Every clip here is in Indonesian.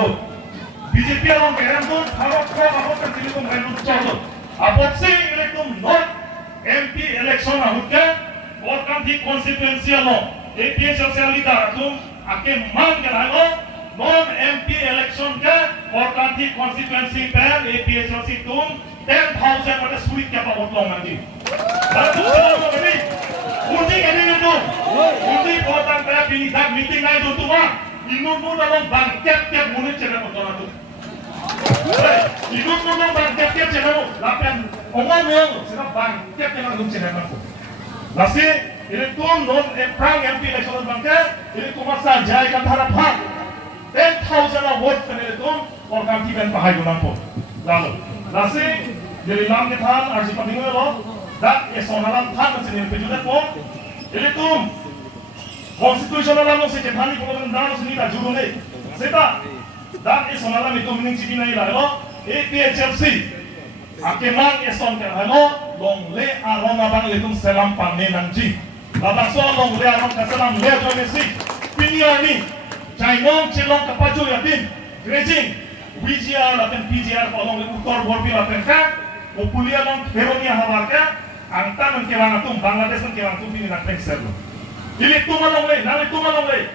lo. BJP along Kerandun, Harap Pro, Avote Tilikum Rendun Cholo. APHLC electum not MP election ahutke, Korkanthi Constituency along. APHLC alidaratum, ake man kenalo, non MP election ke, Korkanthi Constituency per APHLC tum, 10,000 pada Surikep vote long nanti. Lalu selalu ini, undi ini itu, undi kota kayak ini tak meeting naik itu mah, inut dalam bangkit tiap mulut cina betul itu. Inut dalam bangkit tiap cina, lapan omong yang sedang bangkit yang dalam cina itu. Nasi ini tuh non perang MP election bangkit, ini tuh masa jaya kan harapan, 10,000 vote kan itu, Korkanthi dan pahaivekpo. Lalu, nasi dari lam ketan arsi pentingnya lo. Dat esonalam than sini pejudat pun, ini tuh konstitusional lalu secepatnya kalau dalam sini tak juru nih, seta, dat esonalam itu mening cipina ilah lo, APHLC, akeman eson kan lo, long le along abang itu selam panen nanti, abang so long le along keselam le domestik, piniar ni, China celong kepaju yakin, grazing, VGR atau PGR kalau utor borbi atau kan, populia long heronia hawarkan. Angta mengkewang atum Bangladesh mengkewang atum ini nak pengser lo. Ini tu malong le, nang itu malong le.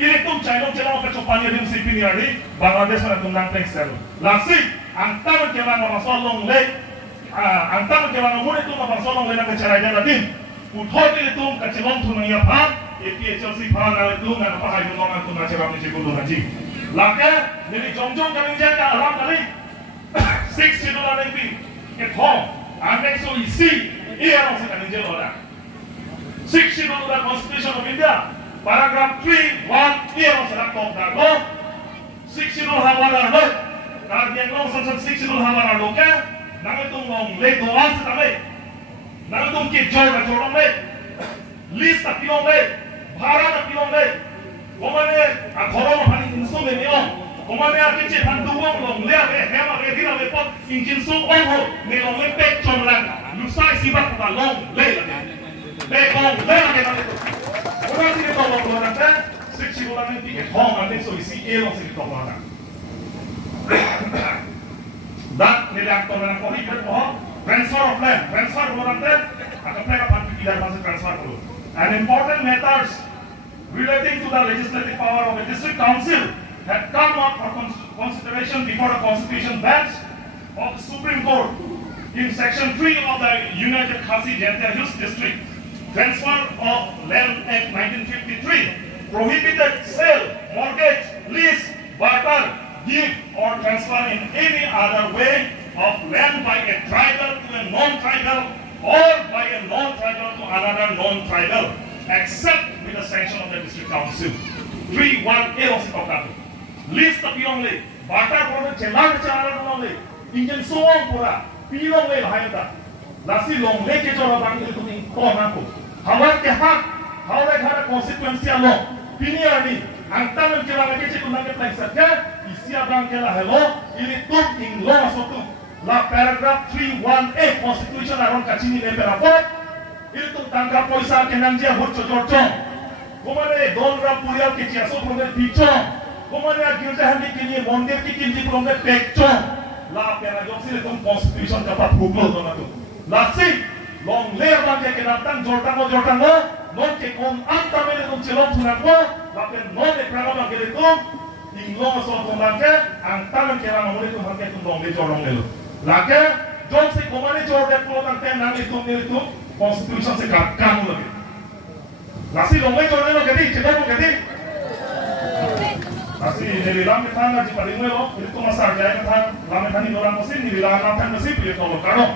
Ini tu China celang apa copanya dim sipi ni ada Bangladesh mana tu nang pengser lo. Lasi angta mengkewang apa solong le, angta mengkewang umur itu apa solong le nak kecerainya nadim. Uthor ini tu kecelong tu nang ya phan, APHLC phan nang itu nang apa hai nong tu nang ceram ni cikulu nanti. Laka jadi jong kami jaga alam kali. 6 schedule ada ini, kethong. Anda so isi, ia orang sekarang jalan orang. 6 schedule the Constitution of India, paragraph 3, 1, ia orang sekarang top dah lo. 6 schedule hawara lo, dah dia long sansan 6 schedule hawara lo ke, nang itu ngom le doan sekarang, nang itu mungkin jor le, list tak pilong le, bharat tak pilong le, komane akhoro mahani insu memang. Komane arkice panduang long le ave hema le hira le pot injin su onho ne long le pek chomlan lusai sibat ta long le pek long le lagi nanti orang ini kalau long nanti seksi orang ini tiket hong nanti so isi long sini top orang dan nilai aktor orang kori berpohon transfer of land transfer orang nanti akan mereka panti tidak masuk transfer dulu and important matters relating to the legislative power of a district council had come up for consideration before the Constitution bench of the Supreme Court in Section 3 of the United Khasi Janata Hills District Transfer of Land Act 1953 prohibited sale, mortgage, lease, barter, gift or transfer in any other way of land by a tribal to a non-tribal or by a non-tribal to another non-tribal except with the sanction of the District Council. 3(1)(a) of the list tapi orang le, batar pun celang celang orang le, ingin soang pura, pilong le lahir dah. Lasi long le ke cara bang itu ni kau aku. Hawat ke hak, hawat hara konstituensi alo, piniar ni, angta mencelang ke cik unang ke plek saja, isi abang ke lah hello, ini tu inglo masuk tu. La paragraph 3(1)(a) Constitution aron kacini le perapot, ini tu tangkap poisa ke nangja hut cocok. Komane don rap purial ke ciaso proses bicong. Komane गिरजा हंडी के लिए मंदिर की किंजी प्रोग्राम पेक्चो ला पेरा जोक्सी ले तुम कॉन्स्टिट्यूशन का पाप भूगोल दो ना तुम लासी लोंग लेयर बांके के नातन जोड़तांगो नोट के कौन अंता में ले तुम चिलों सुनाको ला पे नोट एक प्राणा बांके ले तुम इंग्लो मसों तुम बांके अंता में केरा महोले तुम हंके तुम लोंग ले जोड़ों ले लो लाके जोक्सी कोमाने जोड़ दे प्रो बांके नानी तुम कॉन्स्टिट्यूशन से कानून लगे लासी लोंग ले जोड़ने लो कहती चिलों को कहती Asi nililang kita ngaji paling lo, itu masa aja kita lama tadi orang mesin nililang apa mesin pilih tolong karo.